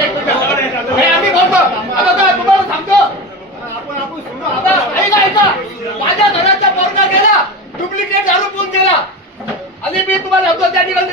हे आम्ही बोलतो. आता काय तुम्हाला सांगतो. आता ऐका ऐका. माझ्या घराचा पोरगा गेला. डुप्लिकेट दारू पिऊन गेला. आणि मी तुम्हाला सांगतो त्या ठिकाणी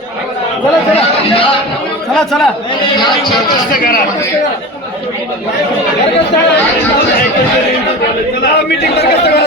चला चला. चला चला. मीटिंग बरखास्त करा